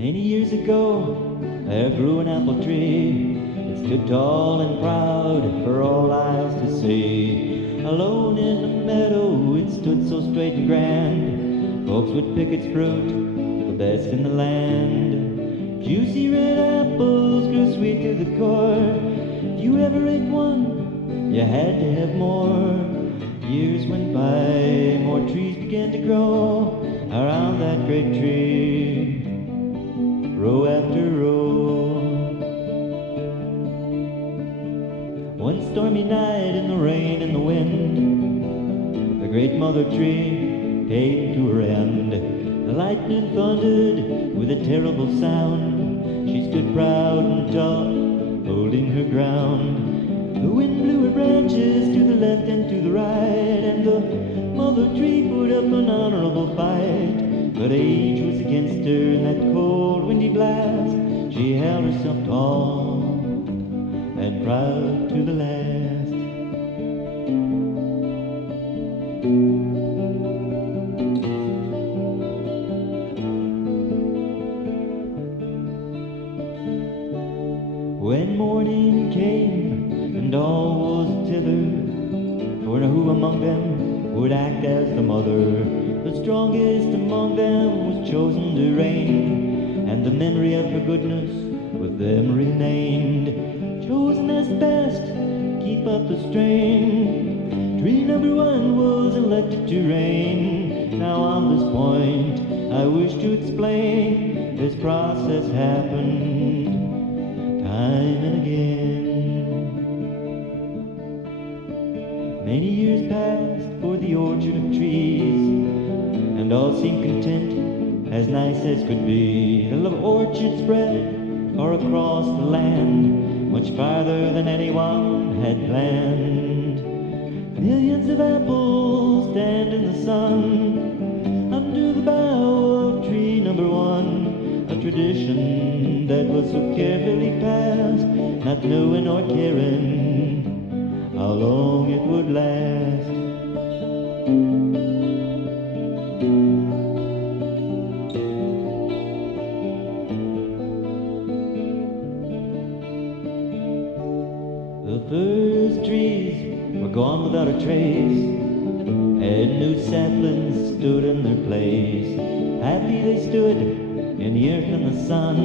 Many years ago, there grew an apple tree. It stood tall and proud for all eyes to see. Alone in the meadow, it stood so straight and grand. Folks would pick its fruit, the best in the land. Juicy red apples grew sweet to the core. If you ever ate one, you had to have more. Years went by, more trees began to grow around that great tree, row after row. One stormy night in the rain and the wind, the great mother tree came to her end. The lightning thundered with a terrible sound. She stood proud and tall, holding her ground. The wind blew her branches to the left and to the right, and the mother tree put up an honorable fight. But age was against her in that cold, windy blast. She held herself tall and proud to the last. When morning came and all was thither, for who among them would act as the mother? The strongest among them was chosen to reign, and the memory of her goodness with them remained. Chosen as best, keep up the strain, tree number one was elected to reign. Now on this point I wish to explain, this process happened time and again. Many years passed for the orchard of trees, and all seemed content, as nice as could be. The love orchard spread far across the land, much farther than anyone had planned. Millions of apples stand in the sun, under the bough of tree number one. A tradition that was so carefully passed, not knowing or caring how long it would last. The first trees were gone without a trace, and new saplings stood in their place. Happy they stood in the earth and the sun,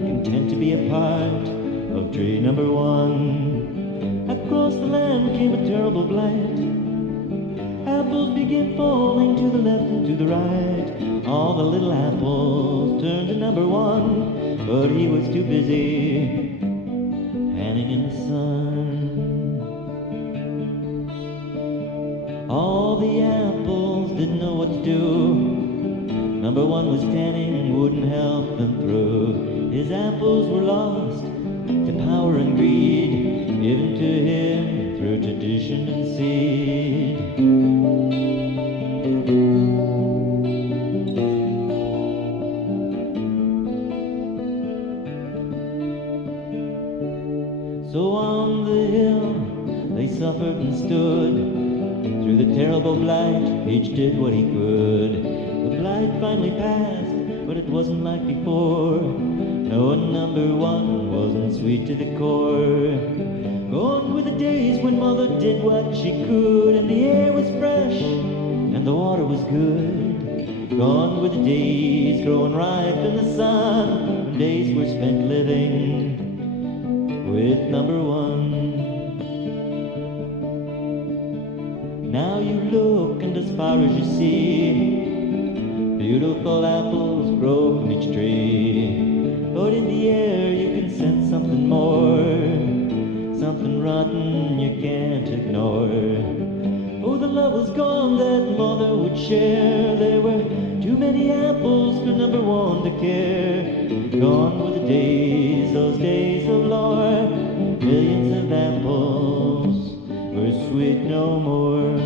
content to be a part of tree number one. Across the land came a terrible blight. Apples began falling to the left and to the right. All the little apples turned to number one, but he was too busy panning in the sun. All the apples didn't know what to do. Number one was tanning, wouldn't help them through. His apples were lost to power and greed, given to him through tradition and seed. So on the hill they suffered and stood. Through the terrible blight, each did what he could. The blight finally passed, but it wasn't like before. No, number one wasn't sweet to the core. Gone were the days when mother did what she could, and the air was fresh and the water was good. Gone were the days growing ripe in the sun, when days were spent living with number one. Now you look, and as far as you see, beautiful apples grow from each tree. But in the air you can sense something more, something rotten you can't ignore. Oh, the love was gone that mother would share. There were too many apples for number one to care. Gone were the days, those days of lore. Millions of apples were sweet no more.